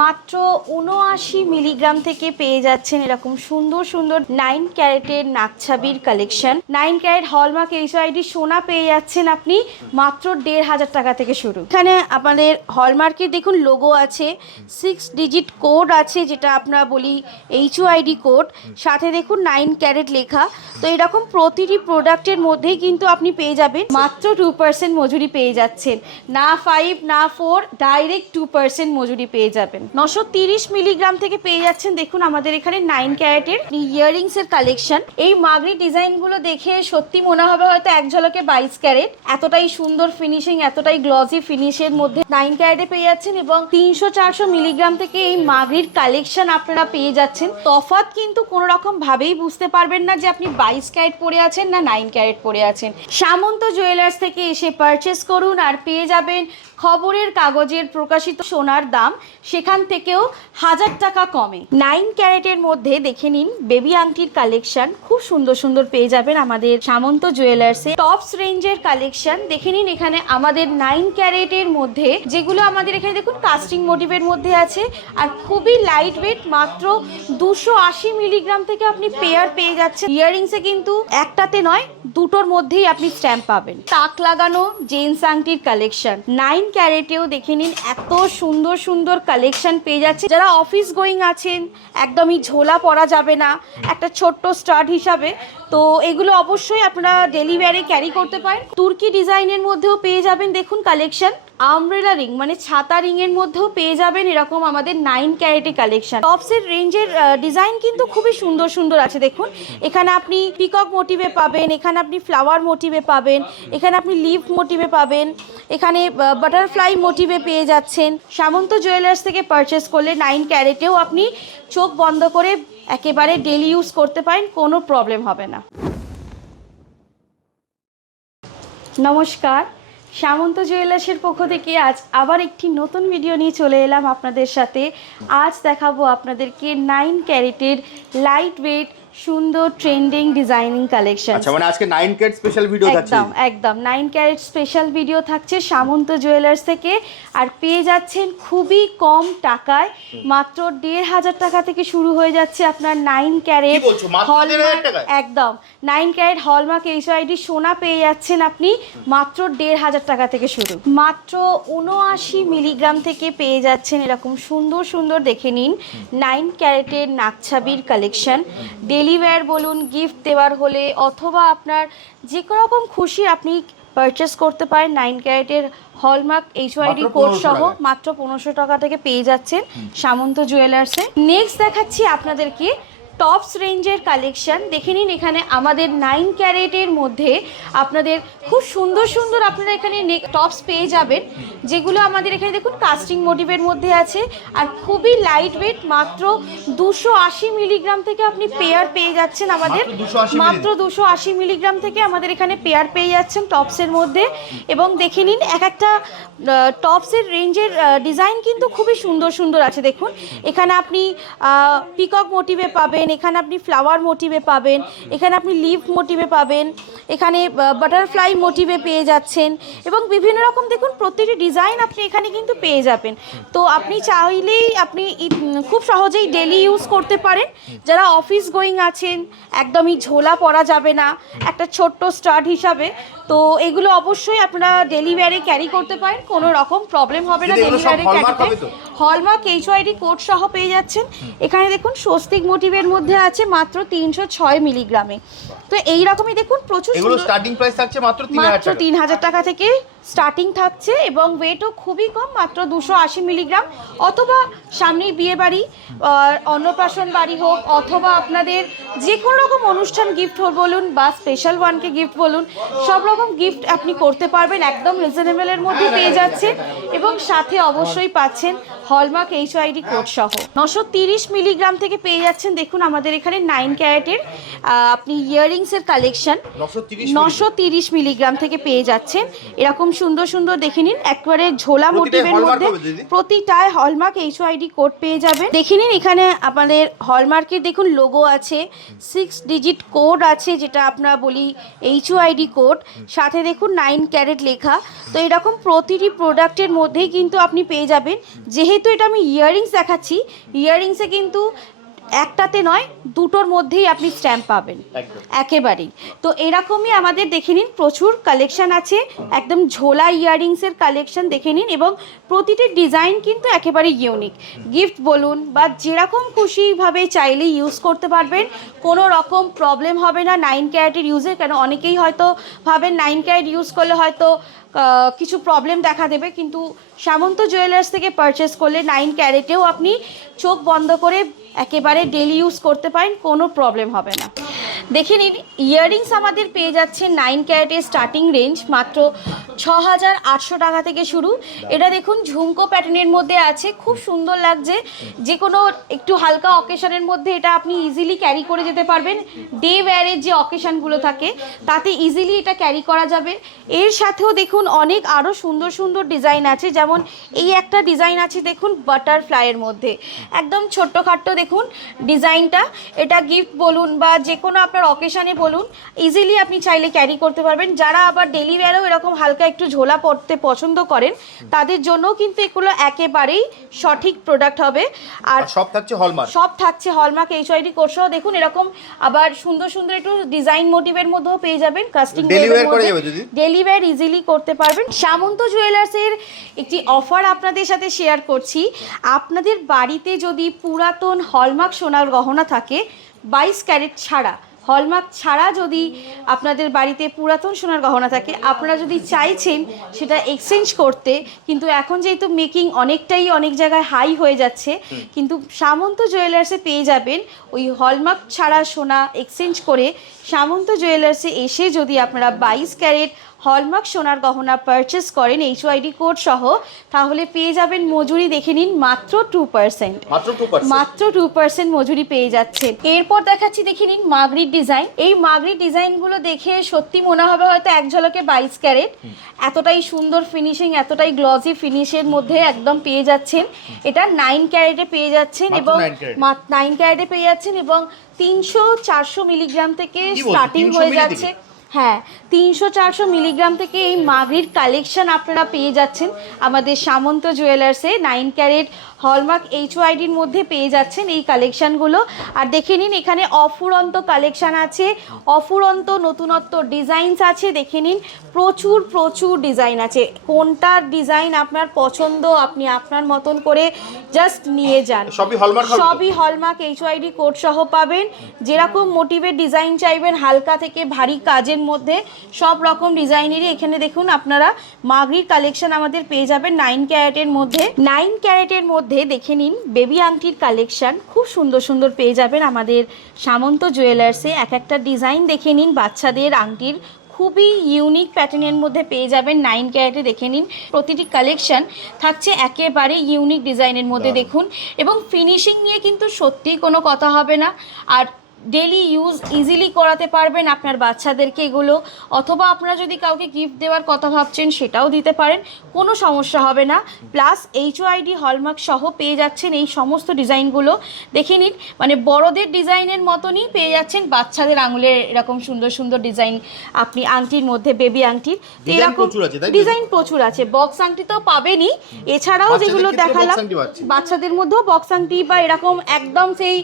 মাত্র ৭৯ মিলিগ্রাম থেকে পেয়ে যাচ্ছেন এরকম সুন্দর সুন্দর 9 ক্যারেটের নাকছাবির কালেকশন। 9 ক্যারেট হলমার্ক এইচআইডি সোনা পেয়ে যাচ্ছেন আপনি মাত্র ১৫০০ টাকা থেকে শুরু। এখানে আপনাদের হলমার্কের দেখুন লোগো আছে, 6 ডিজিট কোড আছে যেটা আমরা বলি এইচআইডি কোড, সাথে দেখুন 9 ক্যারেট লেখা। তো এরকম প্রতিটি প্রোডাক্টের মধ্যেই কিন্তু আপনি পেয়ে যাবেন মাত্র 2% মজুরি পেয়ে যাচ্ছেন, না 5 না 4, ডাইরেক্ট 2% মজুরি পেয়ে যাবেন। 930 মিলিগ্রাম থেকে পেয়ে যাচ্ছেন দেখুন আমাদের এখানে 9 ক্যারেটের ইয়াররিংস এর কালেকশন। এই মাগরি ডিজাইনগুলো দেখে সত্যি মনে হবে হয়তো এক ঝলকে 22 ক্যারেট, এতটাই সুন্দর ফিনিশিং, এতটাই গ্লসি ফিনিশের মধ্যে 9 ক্যারেটে পেয়ে যাচ্ছেন। এবং 300-400 মিলিগ্রাম থেকে এই মাগরির কালেকশন আপনারা পেয়ে যাচ্ছেন। তফাৎ কিন্তু কোনো রকম ভাবেই বুঝতে পারবেন না যে আপনি 22 ক্যারেট পরে আছেন না 9 ক্যারেট পরে আছেন। সামন্ত জুয়েলার্স থেকে এসে পারচেস করুন আর পেয়ে যাবেন খবরের কাগজের প্রকাশিত সোনার দাম সেখান থেকেও 1000 টাকা কমে। 9 ক্যারেটের মধ্যে দেখে নিন বেবি আংটির কালেকশন খুব সুন্দর সুন্দর পেয়ে যাবেন আমাদের সামন্ত জুয়েলার্সে। টপস রেঞ্জের কালেকশন দেখে নিন এখানে আমাদের 9 ক্যারেটের মধ্যে, যেগুলো আমাদের এখানে দেখুন কাস্টিং মোটিভের মধ্যে আছে আর খুবই লাইট ওয়েট, মাত্র 280 মিলিগ্রাম থেকে আপনি পেয়ার পেয়ে যাচ্ছেন। ইয়াররিংসে কিন্তু একটাতে নয় দুটোর মধ্যেই আপনি স্ট্যাম্প পাবেন। তাক লাগানো জেন্টস আংটির কালেকশন 9 ক্যারেটেও দেখে নিন এত সুন্দর সুন্দর কালেকশন পেয়ে যাচ্ছে। যারা অফিস গোয়িং আছেন, একদমই ঝোলা পরা যাবে না একটা ছোট্ট স্টাড হিসাবে, তো এগুলো অবশ্যই আপনারা ডেলি ওয়্যারে ক্যারি করতে পারেন। তুর্কি ডিজাইনের মধ্যেও পেয়ে যাবেন দেখুন কালেকশন। আমব্রেলা রিং মানে ছাতা রিং এর মধ্যেও পেয়ে যাবেন এরকম আমাদের 9 ক্যারেটে কালেকশন। টপসের রেঞ্জের ডিজাইন কিন্তু খুবই সুন্দর সুন্দর আছে দেখুন। এখানে আপনি পিকক মোটিভে পাবেন, এখানে আপনি ফ্লাওয়ার মোটিভে পাবেন, এখানে আপনি লিফ মোটিভে পাবেন, এখানে বাটারফ্লাই মোটিভে পেয়ে যাচ্ছেন। সামন্ত জুয়েলার্স থেকে পারচেস করলে 9 ক্যারেটেও আপনি চোখ বন্ধ করে একেবারে ডেলি ইউজ করতে পারেন, কোনো প্রবলেম হবে না। নমস্কার, সামন্ত জুয়েলার্সের পক্ষ থেকে আজ আবার একটি নতুন ভিডিও নিয়ে চলে এলাম আপনাদের সাথে। আজ দেখাবো আপনাদেরকে 9 ক্যারেটের লাইট ওয়েট সুন্দর ট্রেন্ডিং ডিজাইনিং কালেকশন। আচ্ছা, মানে আজকে 9 ক্যারেট স্পেশাল ভিডিও থাকছে। একদম 9 ক্যারেট স্পেশাল ভিডিও থাকছে সামন্ত জুয়েলার্স থেকে। আর পেয়ে যাচ্ছেন খুবই কম টাকায়, মাত্র ১৫০০ টাকা থেকে শুরু হয়ে যাচ্ছে আপনার 9 ক্যারেট হলমার্ক। একদম 9 ক্যারেট হলমার্ক এইচআইডি সোনা পেয়ে যাচ্ছেন আপনি মাত্র ১৫০০ টাকা থেকে শুরু। মাত্র ৭৯ মিলিগ্রাম থেকে পেয়ে যাচ্ছেন এরকম সুন্দর সুন্দর দেখে নিন 9 ক্যারেটের নাকছাবির কালেকশন। ডেলি ওয়্যার বলুন, গিফট দেওয়ার হলে অথবা আপনার যে কোনো রকম খুশি আপনি পারচেস করতে পারেন 9 ক্যারেটের হলমার্ক এইচআইডি কোড সহ মাত্র ১৫০০ টাকা থেকে পেয়ে যাচ্ছেন সামন্ত জুয়েলার্সে। নেক্সট দেখাচ্ছি আপনাদেরকে টপস রেঞ্জের কালেকশন। দেখে নিন এখানে আমাদের 9 ক্যারেটের মধ্যে আপনাদের খুব সুন্দর সুন্দর আপনারা এখানে টপস পেয়ে যাবেন, যেগুলো আমাদের এখানে দেখুন কাস্টিং মোটিভের মধ্যে আছে আর খুবই লাইট ওয়েট, মাত্র 280 মিলিগ্রাম থেকে আপনি পেয়ার পেয়ে যাচ্ছেন আমাদের, মাত্র 280 মিলিগ্রাম থেকে আমাদের এখানে পেয়ার পেয়ে যাচ্ছেন টপসের মধ্যে। এবং দেখে নিন এক একটা টপসের রেঞ্জের ডিজাইন কিন্তু খুবই সুন্দর সুন্দর আছে দেখুন। এখানে আপনি পিকক মোটিভে পাবেন, এখানে আপনি ফ্লাওয়ার মোটিভে পাবেন, এখানে আপনি লিফ মোটিভে পাবেন, এখানে বাটারফ্লাই মোটিভে পেয়ে যাচ্ছেন এবং বিভিন্ন রকম দেখুন প্রতিটি ডিজাইন আপনি এখানে কিন্তু পেয়ে যাবেন। তো আপনি চাইলেই আপনি খুব সহজেই ডেলি ইউজ করতে পারেন। যারা অফিস গোয়িং আছেন, একদমই ঝোলা পরা যাবে না একটা ছোট্ট স্টাড হিসাবে, তো এগুলো অবশ্যই আপনারা ডেলি ওয়্যারে ক্যারি করতে পারেন, কোনো রকম প্রবলেম হবে না। ডেলি ওয়্যারে ক্যারিতে হলমার্ক এইচআইডি কোড সহ পেয়ে যাচ্ছেন। এখানে দেখুন স্বস্তিক মোটিভের মধ্যে আছে মাত্র 306 মিলিগ্রামে। তো এই রকমই দেখুন প্রচুর এগুলো স্টার্টিং প্রাইস থাকছে মাত্র 3000 টাকা থেকে স্টার্টিং থাকছে এবং ওয়েটও খুবই কম, মাত্র 280 মিলিগ্রাম। অথবা সামনেই বিয়ে বাড়ি, অন্নপ্রাশন বাড়ি হোক অথবা আপনাদের যে কোনো রকম অনুষ্ঠান গিফট বলুন বা স্পেশাল ওয়ানকে গিফট বলুন, সব রকম গিফট আপনি করতে পারবেন, একদম রিজনেবলের মধ্যে পেয়ে যাচ্ছেন এবং সাথে অবশ্যই পাচ্ছেন হলমার্ক এইচআইডি কোড সহ। 930 মিলিগ্রাম থেকে পেয়ে যাচ্ছেন দেখুন আমাদের এখানে 9 ক্যারেটের আপনি ইয়াররিং ইয়াররিংসের কালেকশন 930 মিলিগ্রাম থেকে পেয়ে যাচ্ছেন। এরকম সুন্দর সুন্দর দেখে নিন, একবারে ঝোলা মোটিভের মধ্যে প্রতিটায় হলমার্ক HYD কোড পেয়ে যাবেন। দেখে নিন এখানে আপনাদের হলমার্কের দেখুন লোগো আছে, 6 ডিজিট কোড আছে যেটা আমরা বলি HYD কোড, সাথে দেখুন 9 ক্যারেট লেখা। তো এরকম প্রতিটি প্রোডাক্টের মধ্যেই কিন্তু আপনি পেয়ে যাবেন। যেহেতু এটা আমি ইয়াররিংস দেখাচ্ছি, ইয়াররিংসে কিন্তু একটাতে নয় দুটোর মধ্যেই আপনি স্ট্যাম্প পাবেন একেবারেই। তো এরকমই আমাদের দেখে নিন প্রচুর কালেকশন আছে, একদম ঝোলা ইয়াররিংসের কালেকশন দেখে নিন, এবং প্রতিটি ডিজাইন কিন্তু একেবারে ইউনিক। গিফট বলুন বা যেরকম খুশিভাবে চাইলে ইউজ করতে পারবেন, কোনো রকম প্রবলেম হবে না 9 ক্যারেটের ইউজে। কেন অনেকেই হয়তো ভাবেন 9 ক্যারেট ইউজ করলে হয়তো কিছু প্রবলেম দেখা দেবে, কিন্তু সামন্ত জুয়েলার্স থেকে পারচেস করলে 9 ক্যারেটেও আপনি চোখ বন্ধ করে একেবারে ডেলি ইউজ করতে পারেন, কোনো প্রবলেম হবে না। দেখে নিন ইয়াররিংস আমাদের পেয়ে যাচ্ছে 9 ক্যারেটের স্টার্টিং রেঞ্জ মাত্র 6800 টাকা থেকে শুরু। এটা দেখুন ঝুমকো প্যাটার্নের মধ্যে আছে, খুব সুন্দর লাগছে। যে কোনো একটু হালকা অকেশনের মধ্যে এটা আপনি ইজিলি ক্যারি করে যেতে পারবেন। ডে ওয়্যারের যে অকেশনগুলো থাকে তাতে ইজিলি এটা ক্যারি করা যাবে। এর সাথেও দেখুন অনেক আরও সুন্দর সুন্দর ডিজাইন আছে, যেমন এই একটা ডিজাইন আছে দেখুন বাটারফ্লাইয়ের মধ্যে, একদম ছোট্টখাট্ট দেখুন ডিজাইনটা। এটা গিফট বলুন বা যে কোনো আপনার অকেশানে বলুন ইজিলি আপনি চাইলে ক্যারি করতে পারবেন। যারা আবার ডেলি ওয়্যারেও এরকম হালকা একটু ঝোলা পরতে পছন্দ করেন তাদের জন্যও কিন্তু এগুলো একেবারেই সঠিক প্রোডাক্ট হবে। আর সব থাকছে হলমার্ক, সব থাকছে হলমার্ক HYD কোর্সও দেখুন এরকম আবার সুন্দর সুন্দর একটু ডিজাইন মোটিভের মধ্যেও পেয়ে যাবেন। কাস্টিং ডেলি ওয়্যার ইজিলি করতে পারবেন। সামন্ত জুয়েলার্সের একটি অফার আপনাদের সাথে শেয়ার করছি। আপনাদের বাড়িতে যদি পুরাতন হলমার্ক সোনার গহনা থাকে 22 ক্যারেট ছাড়া, হলমার্ক ছাড়া যদি আপনাদের বাড়িতে পুরাতন সোনার গহনা থাকে, আপনারা যদি চাইছেন সেটা এক্সচেঞ্জ করতে, কিন্তু এখন যেহেতু মেকিং অনেকটাই অনেক জায়গায় হাই হয়ে যাচ্ছে, কিন্তু সামন্ত জুয়েলার্সে পেয়ে যাবেন ওই হলমার্ক ছাড়া সোনা এক্সচেঞ্জ করে। সামন্ত জুয়েলার্সে এসে যদি আপনারা 22 ক্যারেট হলমার্ক সোনার গহনা পারচেস করেন HYD কোড সহ, তাহলে পেয়ে যাবেন মজুরি দেখে নিন মাত্র 2%, মাত্র 2% মজুরি পেয়ে যাচ্ছেন। এরপর দেখাচ্ছি দেখে নিন মাগরির ডিজাইন। এই মাগরির ডিজাইনগুলো দেখে সত্যি মনে হবে হয়তো এক ঝলকে 22 ক্যারেট, এতটাই সুন্দর ফিনিশিং, এতটাই গ্লসি ফিনিশের মধ্যে একদম পেয়ে যাচ্ছেন। এটা 9 ক্যারেটে পেয়ে যাচ্ছেন এবং 9 ক্যারেটে পেয়ে যাচ্ছেন এবং 300-400 মিলিগ্রাম থেকে স্টার্টিং হয়ে যাচ্ছে। হ্যাঁ, 300-400 মিলিগ্রাম থেকে এই মাগরির কালেকশন আপনারা পেয়ে যাচ্ছেন আমাদের সামন্ত জুয়েলার্সে। 9 ক্যারেট হলমার্ক HYDর মধ্যে পেয়ে যাচ্ছেন এই কালেকশানগুলো। আর দেখে নিন এখানে অফুরন্ত কালেকশান আছে, অফুরন্ত নতুনত্ব ডিজাইনস আছে। দেখে নিন প্রচুর প্রচুর ডিজাইন আছে, কোনটার ডিজাইন আপনার পছন্দ আপনি আপনার মতন করে জাস্ট নিয়ে যান। সবই হলমার্ক HYD কোড সহ পাবেন। যেরকম মোটিভের ডিজাইন চাইবেন, হালকা থেকে ভারী কাজের মধ্যে সব রকম ডিজাইনেরই এখানে দেখুন আপনারা মাগরির কালেকশন আমাদের পেয়ে যাবেন 9 ক্যারেটের মধ্যে। 9 ক্যারেটের মধ্যে দেখে নিন বেবি আংটির কালেকশন খুব সুন্দর সুন্দর পেয়ে যাবেন আমাদের সামন্ত জুয়েলার্সে। এক একটা ডিজাইন দেখে নিন বাচ্চাদের আংটির খুবই ইউনিক প্যাটার্নের মধ্যে পেয়ে যাবেন 9 ক্যারেটে। দেখে নিন প্রতিটি কালেকশন থাকছে একেবারে ইউনিক ডিজাইনের মধ্যে দেখুন, এবং ফিনিশিং নিয়ে কিন্তু সত্যিই কোনো কথা হবে না। আর ডেলি ইউজ ইজিলি করাতে পারবেন আপনার বাচ্চাদেরকে এগুলো, অথবা আপনারা যদি কাউকে গিফট দেওয়ার কথা ভাবছেন সেটাও দিতে পারেন, কোনো সমস্যা হবে না। প্লাস HYD হলমার্ক সহ পেয়ে যাচ্ছেন এই সমস্ত ডিজাইনগুলো। দেখে নিন মানে বড়দের ডিজাইনের মতনই পেয়ে যাচ্ছেন বাচ্চাদের আঙুলের এরকম সুন্দর সুন্দর ডিজাইন আপনি আংটির মধ্যে, বেবি আংটির এরকম ডিজাইন প্রচুর আছে। বক্স আংটি তো পাবেনই, এছাড়াও যেগুলো দেখালাম বাচ্চাদের মধ্যেও বক্স আংটি বা এরকম একদম সেই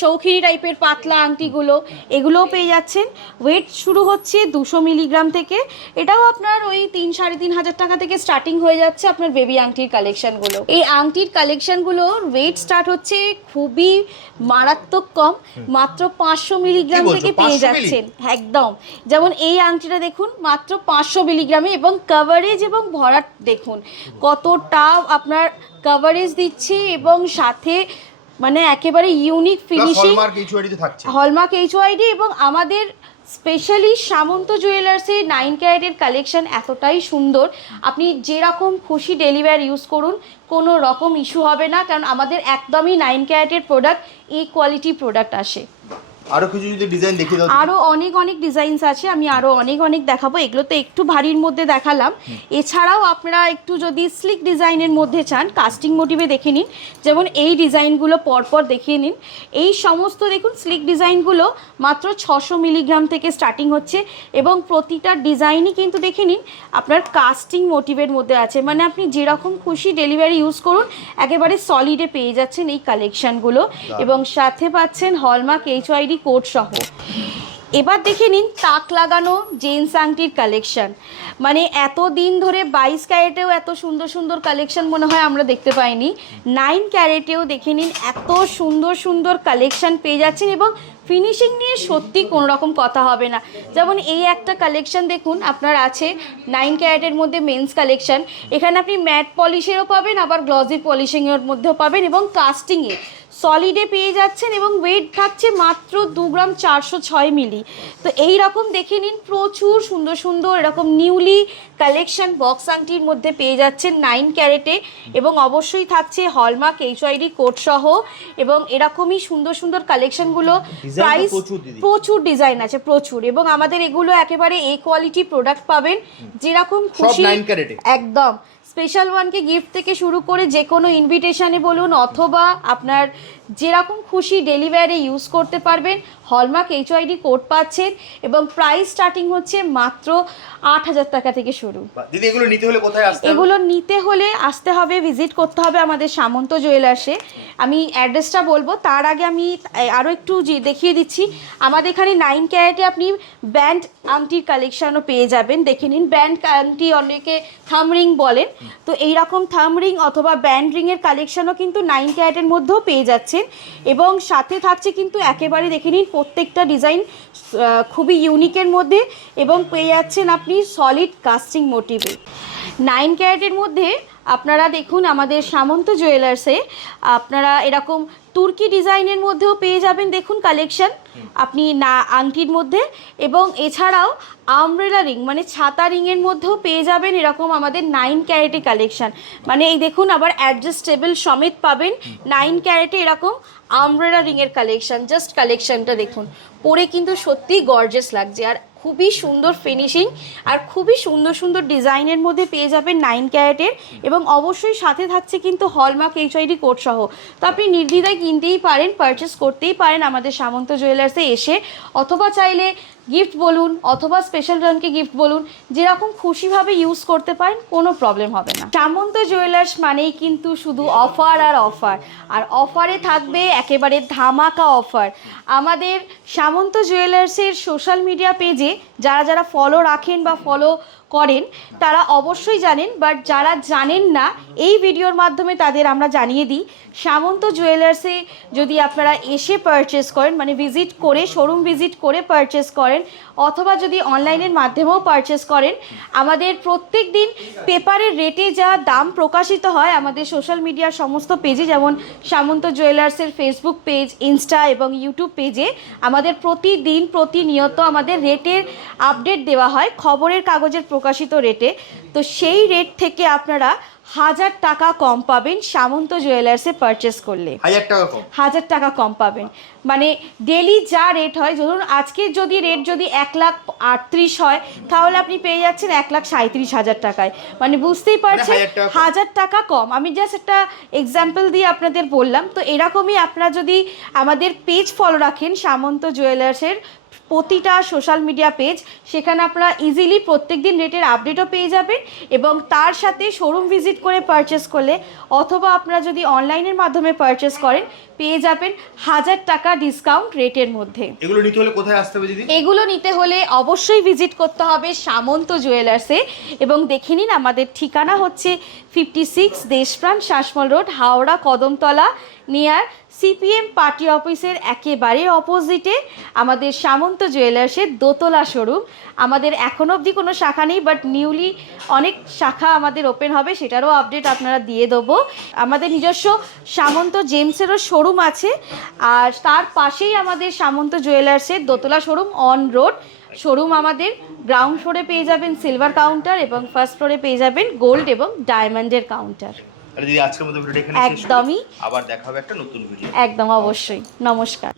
শৌখিনী টাইপের পাতলা আংটিগুলো এগুলোও পেয়ে যাচ্ছেন। ওয়েট শুরু হচ্ছে 200 মিলিগ্রাম থেকে, এটাও আপনার ওই 3-3.5 হাজার টাকা থেকে স্টার্টিং হয়ে যাচ্ছে আপনার বেবি আংটির কালেকশনগুলো। এই আংটির কালেকশনগুলোর ওয়েট স্টার্ট হচ্ছে খুবই মারাত্মক কম, মাত্র 500 মিলিগ্রাম থেকে পেয়ে যাচ্ছেন একদম। যেমন এই আংটিটা দেখুন মাত্র 500 মিলিগ্রামে, এবং কভারেজ এবং ভরাট দেখুন কতটা আপনার কভারেজ দিচ্ছে, এবং সাথে মানে একেবারে ইউনিক ফিনিশিং হলমার্ক HYD। এবং আমাদের স্পেশালি সামন্ত জুয়েলার্সে 9 ক্যারেটের কালেকশন এতটাই সুন্দর, আপনি যেরকম খুশি ডেলিভার ইউজ করুন কোনো রকম ইস্যু হবে না, কারণ আমাদের একদমই 9 ক্যারেটের প্রোডাক্ট এই কোয়ালিটি প্রোডাক্ট আসে। আরো কিছু যদি ডিজাইন দেখিয়ে দাও। আরো অনেক অনেক ডিজাইনস আছে, আমি আরো অনেক অনেক দেখাবো। এগুলো তো একটু ভারীর মধ্যে দেখালাম, এছাড়াও আপনারা একটু যদি স্লিক ডিজাইনের মধ্যে চান কাস্টিং মোটিভে দেখে নিন। যেমন এই ডিজাইনগুলো পরপর দেখিয়ে নিন। এই সমস্ত দেখুন স্লিক ডিজাইনগুলো মাত্র 600 মিলিগ্রাম থেকে স্টার্টিং হচ্ছে এবং প্রতিটা ডিজাইনই কিন্তু দেখে নিন আপনার কাস্টিং মোটিভের মধ্যে আছে। মানে আপনি যেরকম খুশি ডেলিভারি ইউজ করুন একেবারে সলিডে পেয়ে যাচ্ছেন এই কালেকশানগুলো এবং সাথে পাচ্ছেন হলমার্ক এইচওআইডি কোড সহ। এবার দেখে নিন তাক লাগানো জেন্টস আংটির কালেকশন। মানে এত দিন ধরে 22 ক্যারেটেও এত সুন্দর সুন্দর কালেকশন মনে হয় আমরা দেখতে পাইনি। 9 ক্যারেটেও দেখে নিন এত সুন্দর সুন্দর কালেকশন পেয়ে যাচ্ছেন এবং ফিনিশিং নিয়ে সত্যি কোনো রকম কথা হবে না। যেমন এই একটা কালেকশন দেখুন আপনার আছে 9 ক্যারেটের মধ্যে মেন্স কালেকশন। এখানে আপনি ম্যাট পলিশেরও পাবেন, আবার গ্লসি পলিশিংয়ের মধ্যেও পাবেন এবং কাস্টিংয়ে সলিডে পেয়ে যাচ্ছেন এবং ওয়েট থাকছে মাত্র 2 গ্রাম 406 মিলি। তো এই রকম দেখে নিন প্রচুর সুন্দর সুন্দর এরকম নিউলি কালেকশন বক্স আংটির মধ্যে পেয়ে যাচ্ছেন 9 ক্যারেটে এবং অবশ্যই থাকছে হলমার্ক এইচওআইডি কোড সহ এবং এরকমই সুন্দর সুন্দর কালেকশনগুলো। প্রাইস প্রচুর ডিজাইন আছে প্রচুর, এবং আমাদের এগুলো একেবারে এ কোয়ালিটি প্রোডাক্ট পাবেন যেরকম খুশি একদম। স্পেশাল ওয়ানকে গিফট থেকে শুরু করে যে কোনো ইনভিটেশনে বলুন অথবা আপনার যেরকম খুশি ডেলিভারি ইউজ করতে পারবেন। হলমার্ক এইচওআইডি কোড পাচ্ছেন এবং প্রাইস স্টার্টিং হচ্ছে মাত্র 8,000 টাকা থেকে শুরু। দিদি এগুলো নিতে হলে কোথায় আসতে হবে? এগুলো নিতে হলে আসতে হবে, ভিজিট করতে হবে আমাদের সামন্ত জুয়েলার্সে। আমি অ্যাড্রেসটা বলবো, তার আগে আমি আরও একটু দেখিয়ে দিচ্ছি। আমাদের এখানে 9 ক্যারেটে আপনি ব্যান্ড আংটির কালেকশানও পেয়ে যাবেন। দেখে নিন ব্যান্ড আংটি অনেকে থাম রিং বলেন, তো এইরকম থাম রিং অথবা ব্যান্ড রিংয়ের কালেকশানও কিন্তু 9 ক্যারেটের মধ্যেও পেয়ে যাচ্ছেন এবং সাথে থাকছে কিন্তু একেবারে দেখে নিন প্রত্যেকটা ডিজাইন খুবই ইউনিকের মধ্যে এবং পেয়ে যাচ্ছেন আপনি সলিড কাস্টিং মোটিভে। 9 ক্যারেটের মধ্যে আপনারা দেখুন আমাদের সামন্ত জুয়েলার্সে আপনারা এরকম তুর্কি ডিজাইনের মধ্যেও পেয়ে যাবেন দেখুন কালেকশন আপনি না আংটির মধ্যে, এবং এছাড়াও আমব্রেলা রিং মানে ছাতা রিংয়ের মধ্যেও পেয়ে যাবেন এরকম আমাদের 9 ক্যারেটে কালেকশন। মানে এই দেখুন আবার অ্যাডজাস্টেবল সমেত পাবেন 9 ক্যারেটে এরকম আমব্রেলা রিংয়ের কালেকশন। জাস্ট কালেকশনটা দেখুন, পরে কিন্তু সত্যিই গর্জিয়াস লাগছে আর খুবই সুন্দর ফিনিশিং আর খুবই সুন্দর সুন্দর ডিজাইনের মধ্যে পেয়ে যাবেন 9 ক্যারেটের এবং অবশ্যই সাথে থাকছে কিন্তু হলমার্ক এইচওআইডি কোড সহ। তো আপনি নির্দ্বিধায় কিনতেই পারেন, পারচেস করতেই পারেন আমাদের সামন্ত জুয়েলার্সে এসে, অথবা চাইলে গিফট বলুন অথবা স্পেশাল রানকে গিফট বলুন যেরকম খুশিভাবে ইউজ করতে পারেন, কোনো প্রবলেম হবে না। সামন্ত জুয়েলার্স মানেই কিন্তু শুধু অফার আর অফার, আর অফারে থাকবে একেবারে ধামাকা অফার। আমাদের সামন্ত জুয়েলার্সের সোশ্যাল মিডিয়া পেজে যারা যারা ফলো রাখেন বা ফলো করেন তারা অবশ্যই জানেন, বাট যারা জানেন না এই ভিডিওর মাধ্যমে তাদের আমরা জানিয়ে দিই। সামন্ত জুয়েলার্সে যদি আপনারা এসে পারচেস করেন মানে ভিজিট করে শোরুম ভিজিট করে পারচেস করেন অথবা যদি অনলাইনের মাধ্যমেও পারচেস করেন, আমাদের প্রত্যেক দিন পেপারের রেটে যা দাম প্রকাশিত হয় আমাদের সোশ্যাল মিডিয়ার সমস্ত পেজে, যেমন সামন্ত জুয়েলার্সের ফেসবুক পেজ, ইনস্টা এবং ইউটিউব পেজে আমাদের প্রতিদিন প্রতিনিয়ত আমাদের রেটের আপডেট দেওয়া হয় খবরের কাগজের প্রকাশিত রেটে। তো সেই রেট থেকে আপনারা 1000 টাকা কম পাবেন সামন্ত জুয়েলার্সে পারচেস করলে। 1000 টাকা কম পাবেন, মানে ডেলি যা রেট হয়, ধরুন আজকে যদি রেট যদি 1,38,000 হয় তাহলে আপনি পেয়ে যাচ্ছেন 1,37,000 টাকায়। মানে বুঝতেই পারছেন 1000 টাকা কম। আমি জাস্ট একটা এক্সাম্পল দিয়ে আপনাদের বললাম। তো এরকমই আপনারা যদি আমাদের পেজ ফলো রাখেন সামন্ত জুয়েলার্সের প্রতিটা সোশ্যাল মিডিয়া পেজ, সেখানে আপনারা ইজিলি প্রত্যেক দিন রেটের আপডেটও পেয়ে যাবেন এবং তার সাথে শোরুম ভিজিট করে পারচেস করলে অথবা আপনারা যদি অনলাইনের মাধ্যমে পারচেস করেন পেয়ে যাবেন 1000 টাকা ডিসকাউন্ট রেটের মধ্যে। এগুলো নিতে হলে কোথায় আসতে হবে দিদি? এগুলো নিতে হলে অবশ্যই ভিজিট করতে হবে সামন্ত জুয়েলার্সে এবং দেখে নিন আমাদের ঠিকানা হচ্ছে 56 Deshapran Sasmal road, Howrah Kadamtala, near CPM party অফিসের একেবারে অপোজিটে আমাদের সামন্ত জুয়েলার্সের দোতলা শোরুম। আমাদের এখনও অবধি কোনো শাখা নেই, বাট নিউলি অনেক শাখা আমাদের ওপেন হবে, সেটারও আপডেট আপনারা দিয়ে দেবো। আমাদের নিজস্ব সামন্ত জেমসেরও শোরুম আছে আর তার পাশেই আমাদের সামন্ত জুয়েলার্সের দোতলা শোরুম অন রোড। শোরুম আমাদের গ্রাউন্ড ফ্লোরে পেয়ে যাবেন সিলভার কাউন্টার এবং ফার্স্ট ফ্লোরে পেয়ে যাবেন গোল্ড এবং ডায়মন্ডের কাউন্টার। দিদি আজকের মতো ভিডিওটা এখানে শেষ করি, একদমই আবার দেখা হবে একটা নতুন ভিডিও। একদম অবশ্যই। নমস্কার।